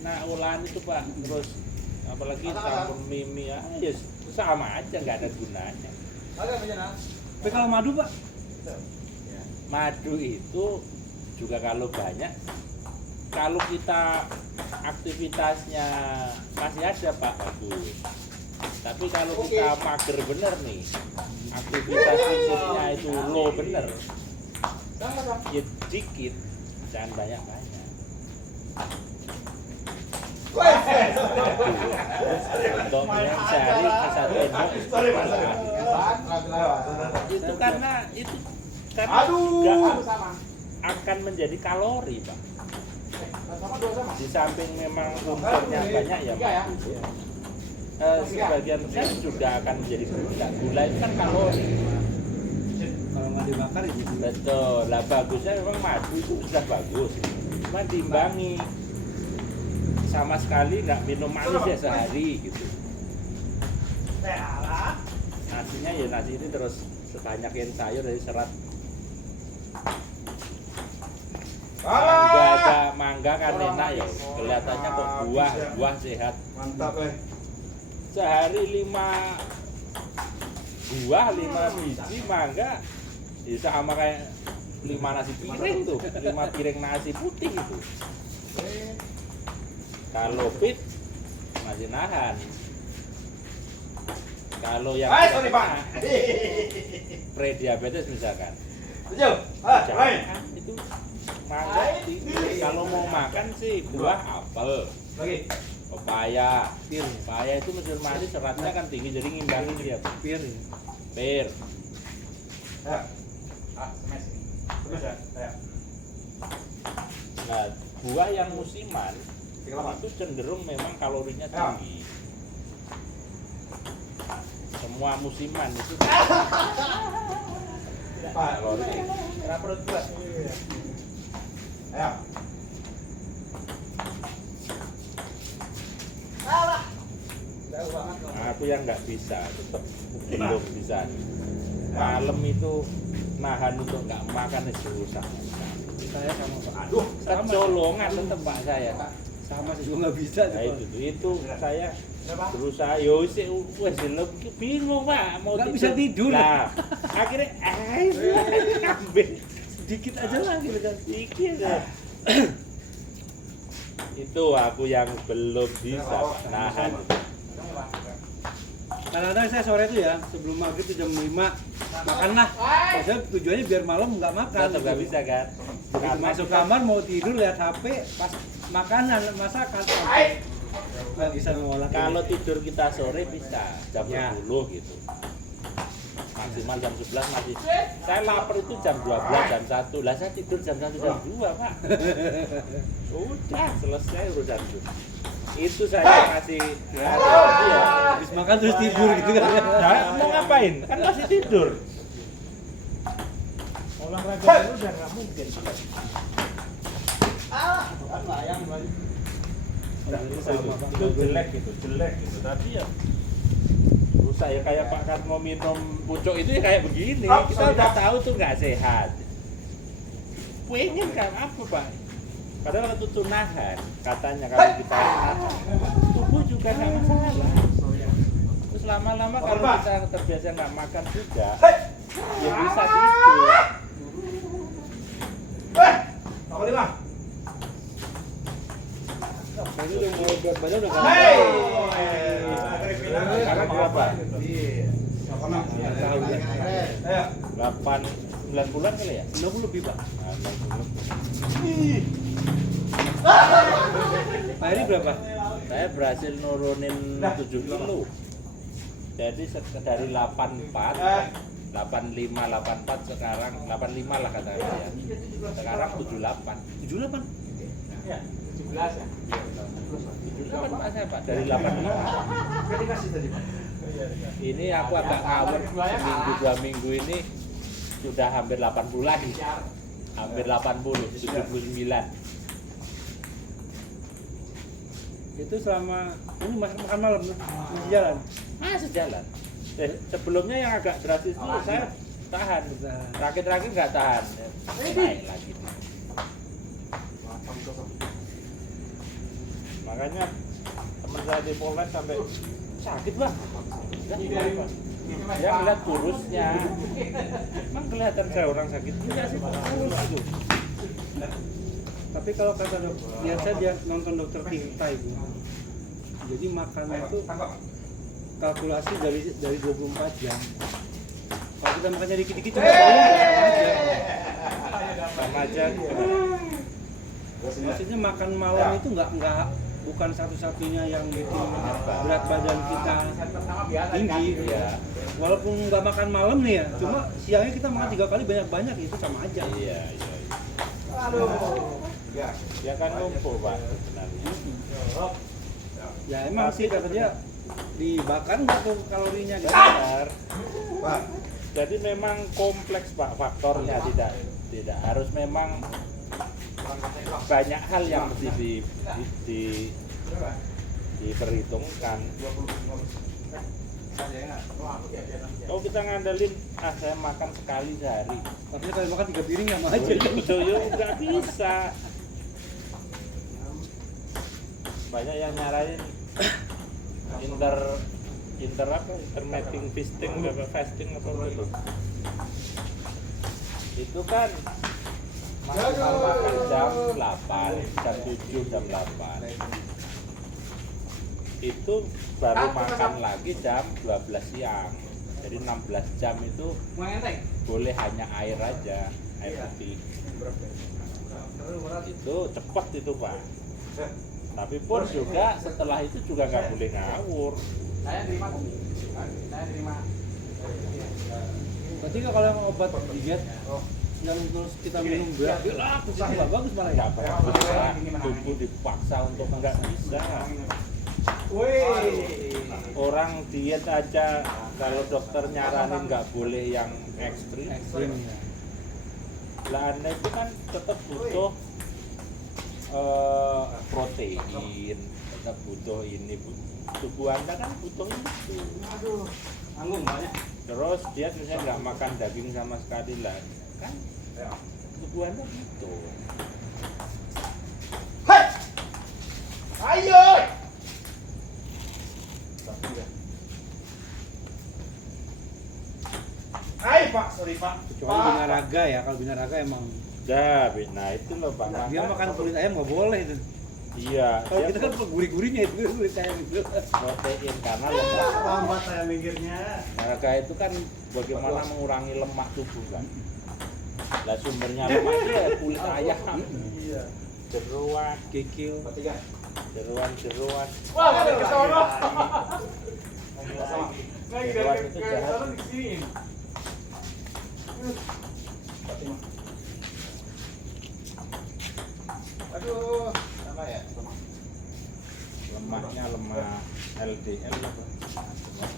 Nah, olahan itu Pak, terus apalagi campur mie ya, ya sama aja, nggak ada gunanya. Tapi kalau madu Pak? Madu itu juga kalau banyak, kalau kita aktivitasnya masih ada Pak, bagus. Tapi kalau kita mager bener nih, aktivitas fisiknya itu low bener, ya dikit, jangan banyak-banyak. Untuk yang sehari satu endok itu karena nggak akan menjadi kalori Pak. Di samping memang umurnya banyak ya Pak. Sebagian besar juga akan menjadi gula. Gula itu kan kalori. Kalau nggak dibakar ya gitu. Betul. Lah bagusnya memang madu itu sudah bagus. Cuma diimbangi. Sama sekali nggak minum manis ya sehari gitu. Nasinya ya nasi ini terus sebanyakin sayur dari serat. Mangga kan enak ya. Kelihatannya kok buah sehat. Mantap Sehari 5 buah, 5 biji mangga bisa sama kayak 5 nasi piring tuh, 5 piring nasi putih itu. Kalau fit masih nahan. Kalau yang pre-diabetes misalkan, jangan itu mangga tinggi. Kalau mau makan sih buah apel, pepaya, pepaya itu mesin manis seratnya kan tinggi, jadi ngimbangin dia. Pir. Nah, buah yang musiman itu cenderung memang kalorinya tinggi. Semua musiman itu kalori. perut buat. Ayo. Aku yang nggak bisa, tetap belum bisa. Malam itu nahan untuk nggak makan itu susah. Saya sama Pak. Aduh, Kecolongan tetap Pak saya. Sama sih juga nggak bisa. Nah, itu saya berusaha yo sih wes bingung Pak mau nggak bisa tidur. Nah, akhirnya ambil Sedikit aja lah gitu kan. sedikit ya. Itu aku yang belum bisa nahan. Kadang-kadang saya sore itu ya sebelum maghrib itu jam 5 makan lah. Saya tujuannya biar malam nggak makan. Tetap nggak bisa kan? Begitu masuk kamar mau tidur lihat HP pas makanan masakan nggak bisa mengolah. Kalau tidur kita sore bisa jam 10 gitu. Maksimal jam 11 masih. Saya lapar itu jam 12, jam 1. Lah saya tidur jam 1, jam 2, Pak. Udah selesai urusan itu. Itu saya kasih ya. Habis makan terus tidur gitu kan. Nah, mau ngapain? Kan masih tidur. olahraga dulu udah nggak mungkin. Itu jelek gitu. Tapi ya saya kayak Pak Kart mau minum pucuk itu ya kayak begini. Kita udah tahu tuh nggak sehat. Pengen kan apa Pak? Padahal itu nahan, katanya kalau kita nahan, tubuh juga nggak masalah. Terus lama-lama kalau kita terbiasa nggak makan juga, ya bisa tidur. Ini udah mulai berat badan udah nggak Hei! Sekarang berapa? tahu ya. 9 bulan kali ya? 60 lebih Pak. Nah, 60. Pak Heri berapa? Saya berhasil nurunin 7 kilo. Jadi dari 84, 85, 84 sekarang 85 lah katakan ya. Sekarang 78. 78? Ya, 17 ya. 78 Pak saya Pak dari 85. Dikasih tadi Pak. Ini aku agak ngawur seminggu 2 minggu ini sudah hampir 80 lagi. Hampir 80, 79. Itu selama ini makan malam masih jalan. Masih jalan. Sebelumnya yang agak drastis itu saya tahan. Terakhir-terakhir nggak tahan. Naik lagi. Makanya teman saya di Polres sampai sakit bang. Enggak, dia ngeliat kurusnya. Emang kelihatan saya orang sakit enggak sih kurus itu. Tapi kalau kata biasa dia nonton dokter Tirta itu. Jadi makannya itu kalkulasi dari 24 jam. Kalau kita makannya dikit-dikit cuma Sama aja. maksudnya makan malam itu nggak bukan satu-satunya yang bikin berat badan kita tinggi. Iya. Walaupun nggak makan malam nih ya, cuma siangnya kita makan 3 kali banyak-banyak itu sama aja. Iya. Ya kan numpuk pak sebenarnya. Ya emang sih kata dia dibakar nggak tuh kalorinya gitu. Benar. Jadi memang kompleks pak faktornya, tidak harus memang banyak hal yang mesti diperhitungkan. Kalau kita ngandelin, saya makan sekali sehari. Tapi kalau makan 3 piring sama aja. Betul, yuk nggak bisa. Banyak yang nyaranin intermittent fasting apa itu. Itu kan maksimal makan jam 8, jam 7, jam 8. Itu baru makan lagi jam 12 siang. Jadi 16 jam itu boleh hanya air aja, air putih. Itu cepat itu pak. Tapi pun juga setelah itu juga nggak boleh ngawur. Saya terima. Berarti kalau yang obat diet yang terus kita minum berat, itu nggak bagus malah ya. Nggak bisa, tubuh dipaksa untuk nggak bisa. Orang diet aja kalau dokter nyaranin nggak boleh yang ekstrim. Lah Anda itu kan tetap butuh protein, tetap butuh ini. Tubuh Anda kan butuh itu. Anggung banyak. Terus dia misalnya nggak makan daging sama sekali lah, kan tubuh Anda gitu. Ayo. Hai Pak, sorry Pak. Kecuali binaraga ya, kalau binaraga emang Nah itu loh Pak. dia makan kulit ayam nggak boleh itu. Iya, Kalau dia kita kan gurih-gurihnya itu kulit ayam itu. protein karena lemak. Lambat saya mikirnya. Olahraga itu kan bagaimana mengurangi lemak tubuh kan. Lah sumbernya lemak itu ya kulit ayam, Iya. jeruan, Kikil. jeruan. Wah, ada ke sono. Jeruan itu jahat. di sini. Aduh, sama ya. Lemaknya lemak LDL apa?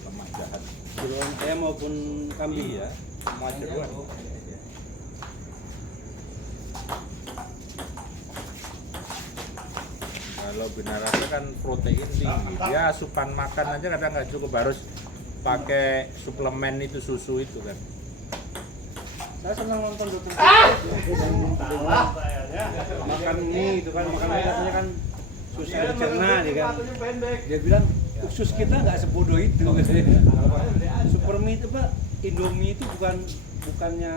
Lemak jahat. Jeruan ayam maupun kambing. Iya, semua jeruan. Kalau binaraga kan protein tinggi, dia asupan makan aja kadang nggak cukup, harus pakai suplemen itu susu itu kan. Saya senang nonton dokter. Salah saya ya. Makan mie itu kan, makan mie katanya kan susah dicerna dia kan. Sepatunya pendek. Dia bilang usus kita nggak sebodoh itu. Super mie itu pak, Indomie itu bukannya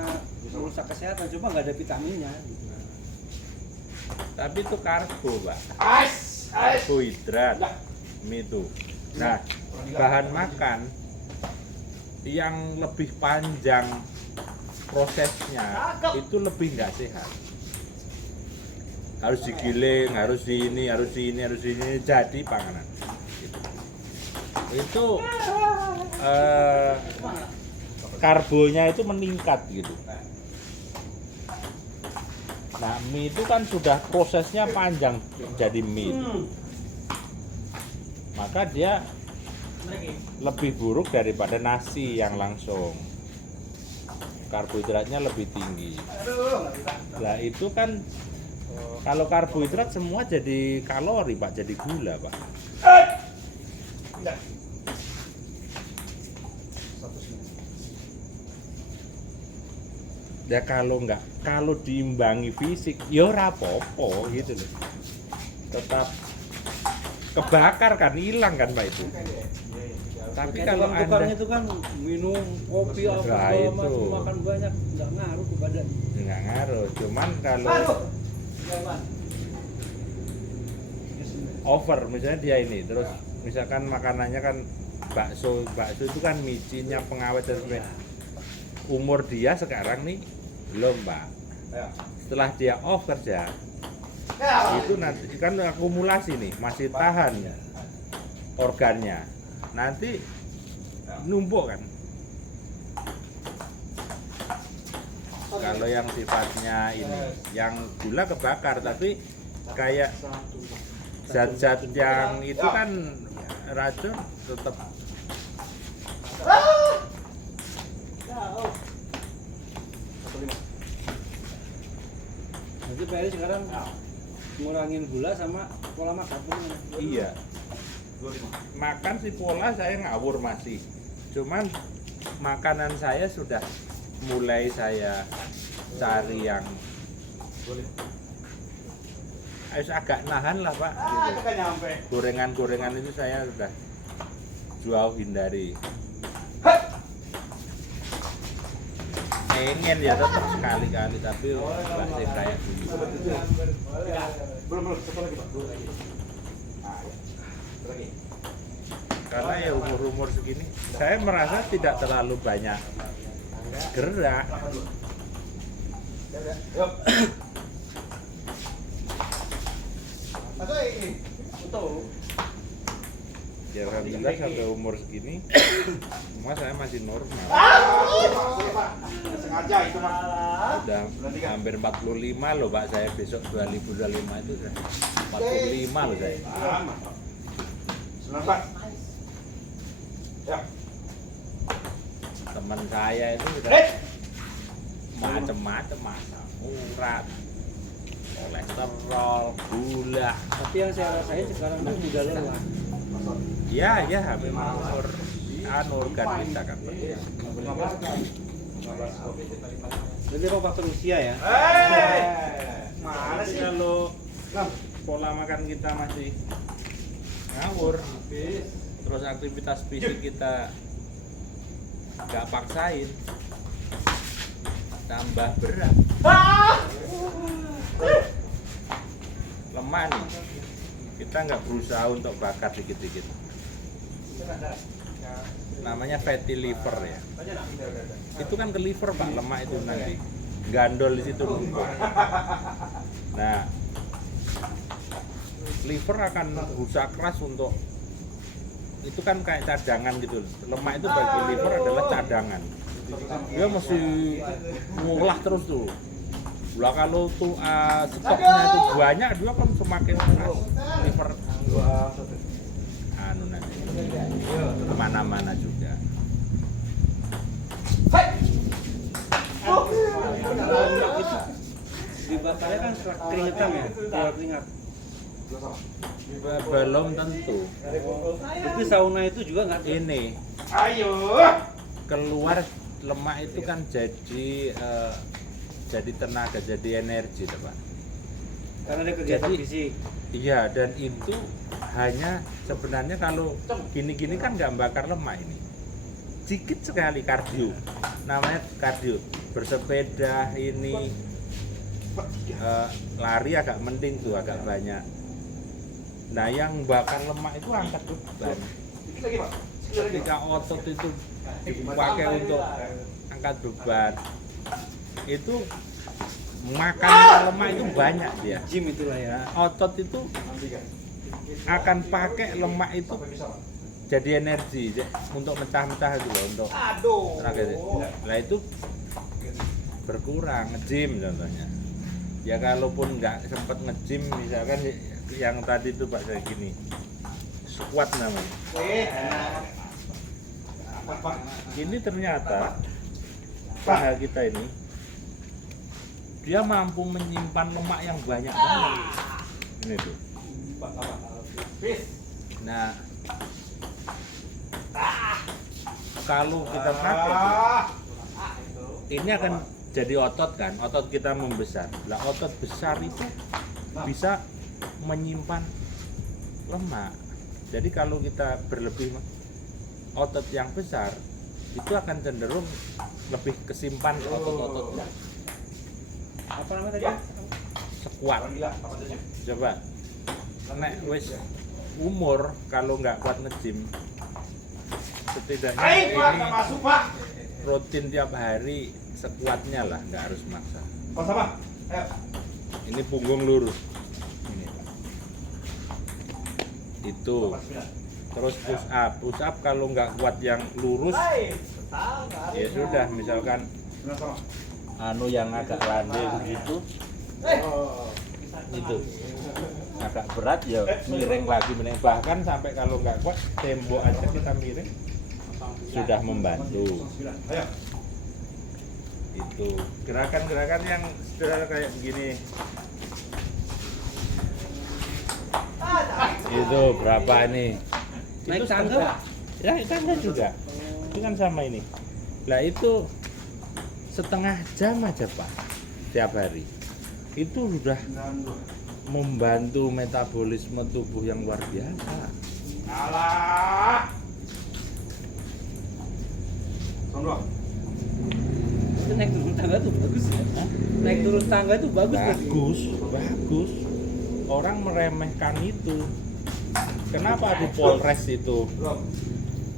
merusak kesehatan, cuma nggak ada vitaminnya. Gitu. Tapi itu karbo, Pak. Ais. Karbohidrat mie itu. Nah, bahan makan yang lebih panjang prosesnya itu lebih nggak sehat. Harus digiling, harus di ini, jadi panganan. Gitu. Itu karbonya itu meningkat gitu. Nah, mie itu kan sudah prosesnya panjang jadi mie itu. Maka dia lebih buruk daripada nasi yang langsung. Karbohidratnya lebih tinggi. Nah, itu kan kalau karbohidrat semua jadi kalori, Pak, jadi gula, Pak. Ya kalau diimbangi fisik, ya ora apa-apa gitu loh. Tetap kebakar kan, hilang kan Pak itu. Tapi Kayak kalau tukang tukarnya Anda itu kan minum kopi apa Nah, segala itu. macam, makan banyak nggak ngaruh ke badan. nggak ngaruh, cuman kalau over misalnya dia ini terus misalkan makanannya kan bakso itu kan micinnya pengawet dan sebagainya. Umur dia sekarang nih belum Pak, setelah dia off kerja itu nanti kan akumulasi nih, masih tahan organnya, nanti numpuk kan. Kalau yang sifatnya ini yang gula kebakar, tapi kayak zat-zat yang itu kan racun tetap. Jadi Pak Eri sekarang ngurangin gula sama pola makan. Iya. Makan si pola saya ngawur masih. Cuman makanan saya sudah mulai saya cari yang harus agak nahan lah Pak. Gitu. Gorengan-gorengan itu saya sudah jauh hindari. Pengen ya tetap sekali-kali tapi nggak sih kayak dulu. Belum, satu lagi Pak. Karena ya umur-umur segini saya merasa tidak terlalu banyak gerak. Yuk. Masuk ini. Betul. Ya alhamdulillah sampai umur segini semua saya masih normal. Sengaja itu Mas. Udah hampir 45 loh Pak, saya besok 2025 itu sudah 45 loh saya. Senang Pak. Ya. Teman saya itu sudah macem-macem asam urat, kolesterol, gula. Tapi yang saya rasain sekarang itu mudah lelah. Ya memang organ kita kan. Jadi apa faktor usia ya? Mana Tapi sih? kalau pola makan kita masih ngawur, terus aktivitas fisik kita nggak paksain, tambah berat, lemah nih. Kita nggak berusaha untuk bakar dikit-dikit. Namanya fatty liver ya. Itu kan ke liver Pak, lemak itu nanti gandol di situ numpuk. Nah, liver akan berusaha keras untuk itu kan kayak cadangan gitu. Lemak itu bagi liver adalah cadangan. Dia mesti ngolah terus tuh. Lah kalau tuh stoknya itu banyak, dia kan semakin keras liver nanti kemana-mana juga. Lemak itu dibakarnya kan setelah keringetan ya, keluar keringat. Belum tentu. Itu sauna itu juga nggak Ini Ayo. keluar lemak itu kan jadi tenaga, jadi energi Pak. karena ada kegiatan Jadi- fisik. Iya, dan itu hanya sebenarnya kalau gini-gini kan nggak bakar lemak ini. Sedikit sekali kardio, namanya kardio. Bersepeda ini, lari agak mending tuh, agak banyak. Nah yang bakar lemak itu angkat beban. Dikit lagi Pak. Sekali lagi. Ketika otot itu dipakai untuk angkat beban, itu makan lemak itu banyak dia. Gym itulah ya. Nah, otot itu akan pakai lemak itu jadi energi untuk mecah-mecah itu loh, untuk Aduh. tenaga. Nah itu berkurang nge-gym contohnya. Ya kalaupun nggak sempat nge-gym misalkan yang tadi itu Pak saya gini, squat namanya. Pak. Ini ternyata paha kita ini dia mampu menyimpan lemak yang banyak banget. Ini tuh. Nah, kalau kita pakai ini akan jadi otot kan, otot kita membesar. Lah otot besar itu bisa menyimpan lemak. Jadi kalau kita berlebih otot yang besar, itu akan cenderung lebih kesimpan otot-ototnya. Apa namanya tadi? Sekuat. Coba, nek wis umur kalau nggak kuat nge-gym, setidaknya Hai, Pak, ini tak masuk, Pak. rutin tiap hari sekuatnya lah, nggak harus maksa. Pak sama. Ayo. Ini punggung lurus. Ini, Pak. Itu. Terus push up kalau nggak kuat yang lurus, ya sudah, misalkan Sama. anu yang agak landai begitu, itu agak berat ya miring lagi, bahkan sampai kalau nggak kuat tembok aja kita miring sudah membantu. Ayo. Itu gerakan-gerakan yang sederhana kayak begini. Itu berapa ini? Naik Itu tangga, setengah. Ya, tangga juga. Itu kan sama ini. Lah itu setengah jam aja Pak tiap hari. Itu sudah membantu metabolisme tubuh yang luar biasa. Alah. Sondro. Itu naik turun tangga tuh bagus ya. Hah? Naik turun tangga tuh bagus. Bagus. Orang meremehkan itu. Kenapa di Polres itu Bro.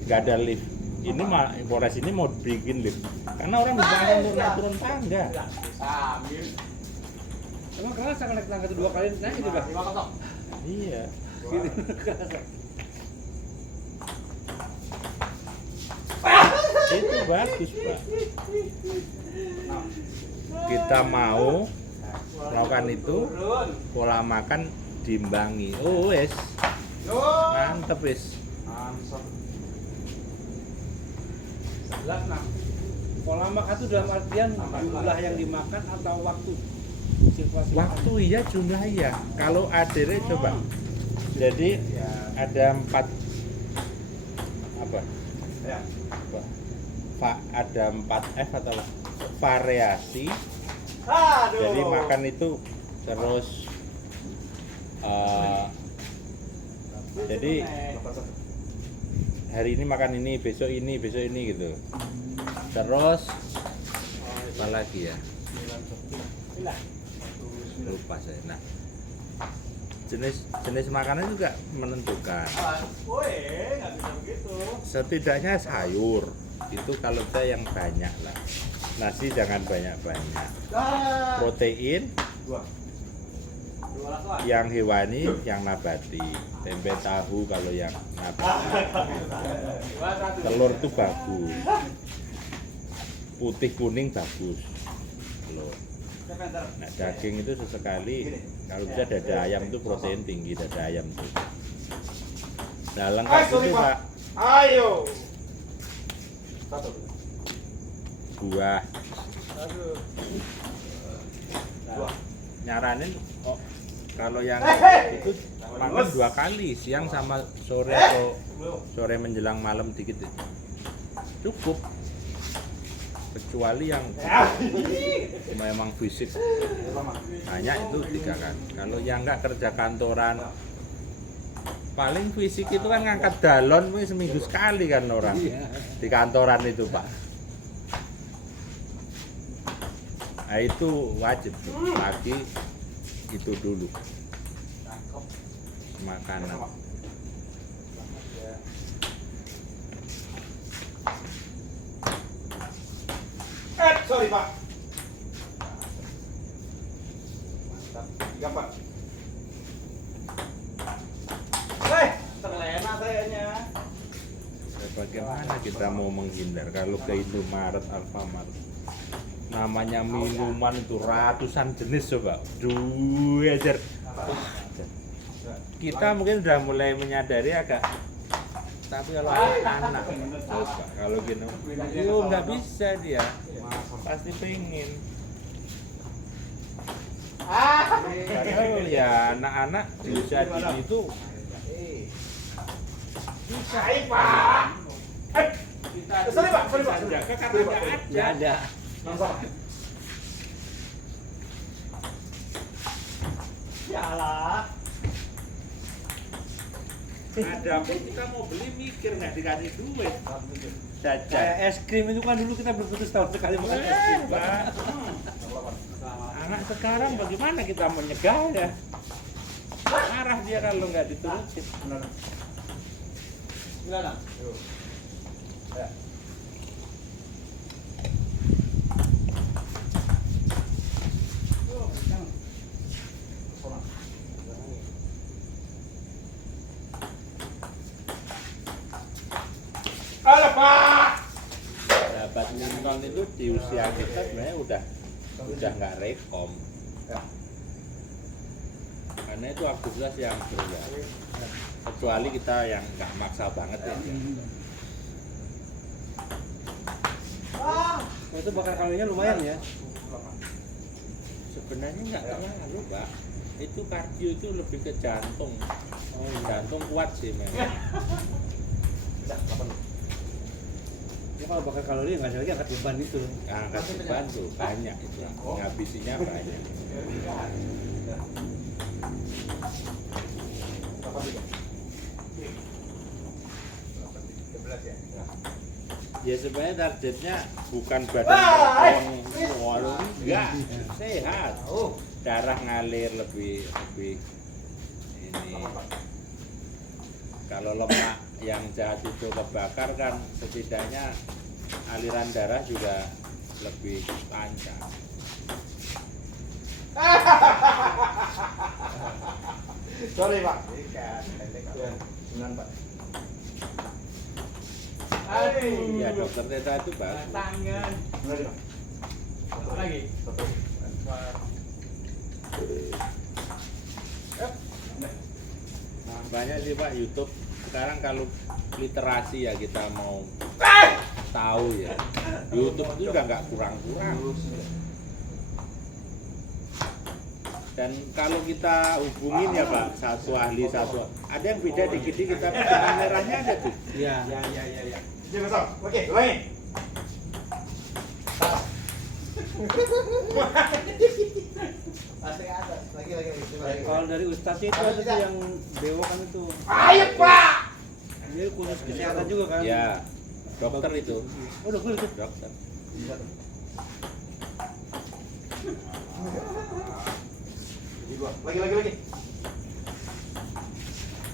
nggak ada lift? Ini Polres ini mau bikin lift. Karena orang bisa untuk naik turun tangga. Emang kerasa kalau naik tangga tuh 2 kali naik gitu, Bang? 5-0. Iya. Gitu. Kerasa. Itu bagus Pak. Kita mau melakukan itu, pola makan diimbangi. Oh wes, mantep wes. Jelas nah. Pola makan itu dalam artian jumlah yang dimakan atau waktu? Situasi Waktu iya, jumlah iya. Kalau adere coba. Jadi ada 4 apa? Ya. Ada 4 F atau variasi. Aduh. Jadi makan itu terus jadi hari ini makan ini, besok ini gitu. Terus apa lagi ya? Lupa saya. Nah, jenis makanan juga menentukan. Woi, nggak bisa begitu. Setidaknya sayur itu kalau saya yang banyak lah. Nasi jangan banyak-banyak. Protein Dua. yang hewani, yang nabati. Tempe tahu kalau yang nabati. Telur itu bagus. Putih kuning bagus. Telur. Nah, daging itu sesekali, kalau bisa dada ayam itu protein tinggi, dada ayam itu. Nah, lengkap itu Pak, Ayo. Satu. buah. Dua. Nyaranin kalau yang Hei. itu makan 2 kali, siang sama sore atau sore menjelang malam dikit itu. Cukup. Kecuali yang memang fisik banyak itu 3 kali. Kalau yang nggak kerja kantoran, paling fisik itu kan ngangkat galon seminggu sekali kan orang di kantoran itu Pak. Nah, itu wajib tuh. Pagi itu dulu makanan. Sorry Pak. Mantap. 3 Pak. Terlena kayaknya. Bagaimana kita mau menghindar kalau ke Indomaret, Alfamart? Namanya minuman itu ratusan jenis coba. Duh, ajar. Kita mungkin udah mulai menyadari agak, tapi kalau anak coba kalau gini, yo nggak bisa dia, pasti pengen. Padahal ya anak-anak di usia dini itu bisa. Hai Pak. Sorry Pak, sorry Pak. Jaga karena nggak nggak ada. Langsung. Yalah. Ada pun kita mau beli mikir nggak dikasih duit. Kayak Jajan. es krim itu kan dulu kita berputus tahun sekali makan es krim. Pak. Anak sekarang bagaimana kita menyegahnya? Marah dia kalau nggak diturutin. Gimana? Alah Pak. Dapat Lincoln itu di usia kita sebenarnya udah nggak rekom. Karena itu aktivitas yang berubah. Kecuali kita yang nggak maksa banget ya. Nah, itu bakar kalorinya lumayan ya. Sebenarnya nggak terlalu, Pak. Itu kardio itu lebih ke jantung. Jantung kuat sih memang. Ya kalau bakar kalori nggak ada lagi angkat beban itu. Angkat beban tuh banyak itu, ngabisinya banyak. Ya sebenarnya targetnya bukan badan kokoh, enggak sehat. Darah ngalir lebih ini. Kalau lemak yang jahat itu kebakar kan setidaknya aliran darah juga lebih lancar. Sorry Pak. Dengan Pak. Aduh. Ya dokter Teta itu bagus. Tangan. Lagi Pak. Satu lagi. Satu. Banyak sih Pak YouTube. Sekarang kalau literasi ya kita mau tahu ya. YouTube itu juga nggak kurang-kurang. Dan kalau kita hubungin ya Pak, satu ahli satu, ada yang beda dikit-dikit tapi benang merahnya ada tuh. Iya. Ya. Jangan sok. Oke, ulangi. Kalau dari Ustadznya itu ada tuh yang bewokan itu. Ayo Pak. Dia khusus kesehatan juga kan? Ya, dokter itu. Oh, dokter itu. Dokter. Lagi.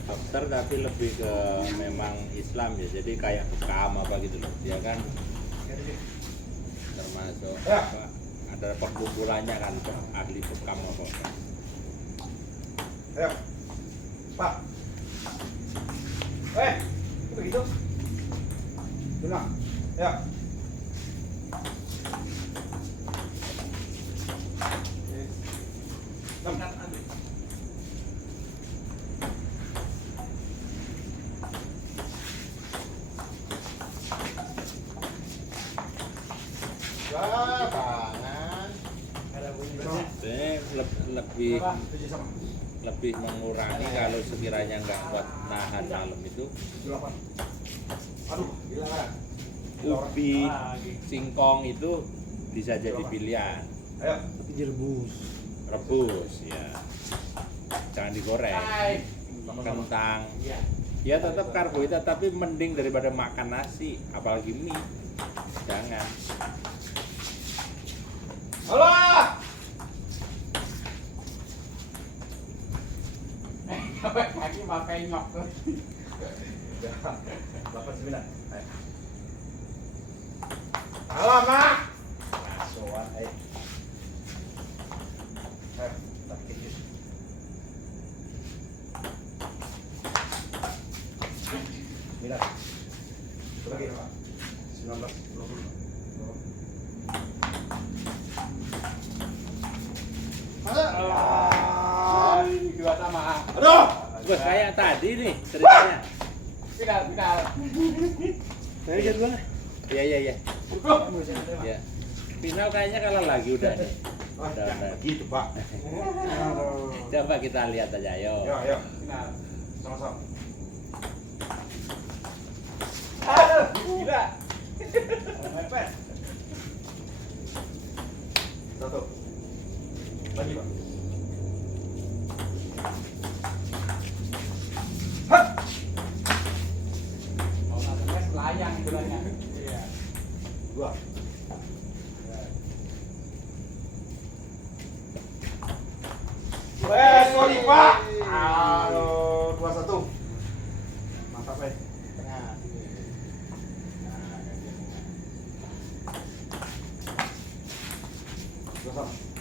Dokter tapi lebih ke memang Islam ya, jadi kayak bekam apa gitu loh. Dia kan termasuk apa, ada perkumpulannya kan ahli bekam apa kan. Ayo. Pak. Kok begitu? Tenang. Ya. Sebenarnya lebih mengurangi kalau sekiranya nggak kuat nahan malam itu Aduh, gila kan? ubi singkong itu bisa jadi pilihan. Ayo. Tapi direbus. Rebus ya, jangan digoreng. Kentang ya tetap karbohidrat tapi mending daripada makan nasi apalagi mie, jangan. Alah. Kaki mau penyok. 89. Ayo. Alamak. Soal ayo. Ayo, kita bikin jus. Mila. Lagi, Pak. 19, 20. Dua sama. Aduh. Wah, kayak tadi nih ceritanya. Final. Saya lihat dulu lah. Iya. Ya. Final kayaknya kalah lagi udah nih. Udah. Gitu, Pak. Coba kita lihat aja, ayo. Ayo. Final. Sama-sama. Aduh, gila. Mepet. Satu. Lagi, Pak. Hah. Dua. Sorry Pak. Aduh, 2-1. Mantap, Tengah. Nah, 2-1.